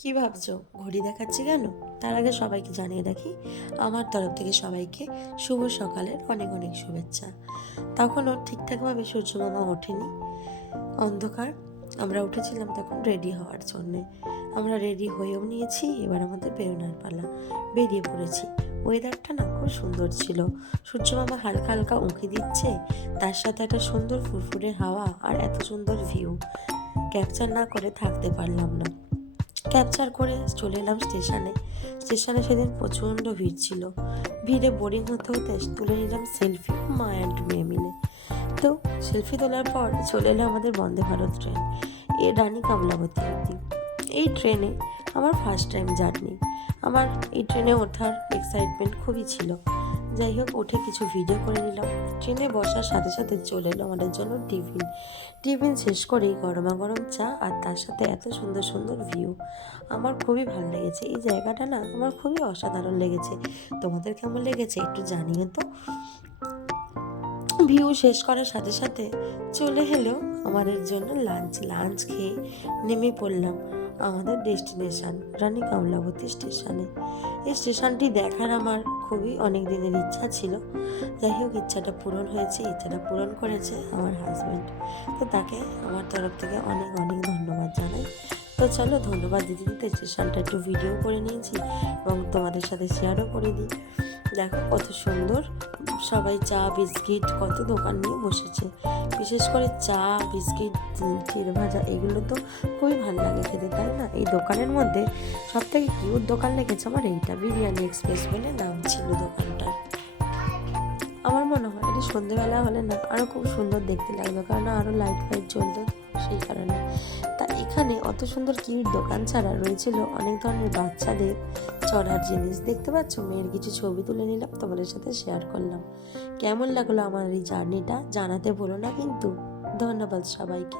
কি ভাবছো ঘড়ি দেখাচ্ছি কেন? তার আগে সবাইকে জানিয়ে রাখি, আমার তরফ থেকে সবাইকে শুভ সকালের অনেক অনেক শুভেচ্ছা। তখনও ঠিকঠাকভাবে সূর্য মামা ওঠেনি, অন্ধকার। আমরা উঠেছিলাম তখন রেডি হওয়ার জন্যে। আমরা রেডি হয়েও নিয়েছি, এবার আমাদের বেরোনোর পালা। বেরিয়ে পড়েছি। ওয়েদারটা না খুব সুন্দর ছিল। সূর্য মামা হালকা হালকা উঁকি দিচ্ছে, তার সাথে একটা সুন্দর ফুরফুরে হাওয়া আর এত সুন্দর ভিউ। ক্যাপচার না করে থাকতে পারলাম না। ক্যাপচার করে চলে এলাম স্টেশনে। স্টেশনে সেদিন প্রচণ্ড ভিড় ছিল। ভিড়ে বোরিং হতে হতে তুলে নিলাম সেলফি, মা অ্যান্ড মেয়ে মিলে। তো সেলফি তোলার পর চলে এলো আমাদের বন্দে ভারত ট্রেন, এ রানী কমলাবতী অবধি। এই ট্রেনে আমার ফার্স্ট টাইম জার্নি। আমার এই ট্রেনে ওঠার এক্সাইটমেন্ট খুবই ছিল। যাই হোক, উঠে কিছু ভিডিও করে নিলাম। ট্রেনে বসার সাথে সাথে চলে এলো আমাদের জন্য টিফিন। টিফিন শেষ করেই গরমা গরম চা আর তার সাথে এত সুন্দর সুন্দর ভিউ। আমার খুবই ভালো লেগেছে এই জায়গাটা, না আমার খুবই অসাধারণ লেগেছে। তোমাদের কেমন লেগেছে একটু জানিও তো। ভিউ শেষ করার সাথে সাথে চলে এলো আমাদের জন্য লাঞ্চ। লাঞ্চ খেয়ে নেমে পড়লাম আমাদের ডেস্টিনেশন রানী কমলাবতী স্টেশনে। এই স্টেশনটি দেখার আমার খুবই অনেক দিনের ইচ্ছা ছিল। যাই হোক, ইচ্ছাটা পূরণ হয়েছে। ইচ্ছাটা পূরণ করেছে আমার হাজব্যান্ড, তো তাকে আমার তরফ থেকে অনেক অনেক ধন্যবাদ জানাই। তো চলো, ধন্যবাদ দিতে দিতে স্টেশনটা একটু ভিডিও করে নিয়েছি এবং তোমাদের সাথে শেয়ারও করে দিই। দেখো কত সুন্দর, সবাই চা বিস্কিট কত দোকান নিয়ে বসেছে। বিশেষ করে চা বিস্কিট চিড় ভাজা এগুলো তো খুবই ভালো লাগে খেতে, তাই না? এই দোকানের মধ্যে সব থেকে কিউট দোকান লেগেছে আমার এইটা, বিরিয়ানি এক্সপ্রেস বলে নাম ছিল দোকানটার। আমার মনে হয় এটি সন্ধেবেলা হলে না আরও খুব সুন্দর দেখতে লাগলো, কারণ আরও লাইট ফাইট চলতো সেই কারণে। তা এখানে অত সুন্দর কিউট দোকান ছাড়া রয়েছিল অনেক ধরনের বাচ্চাদের চড়ার জিনিস। দেখতে পাচ্ছ, মেয়ের কিছু ছবি তুলে নিলাম, তোমাদের সাথে শেয়ার করলাম। কেমন লাগলো আমার এই জার্নিটা জানাতে ভুলো না কিন্তু। ধন্যবাদ সবাইকে।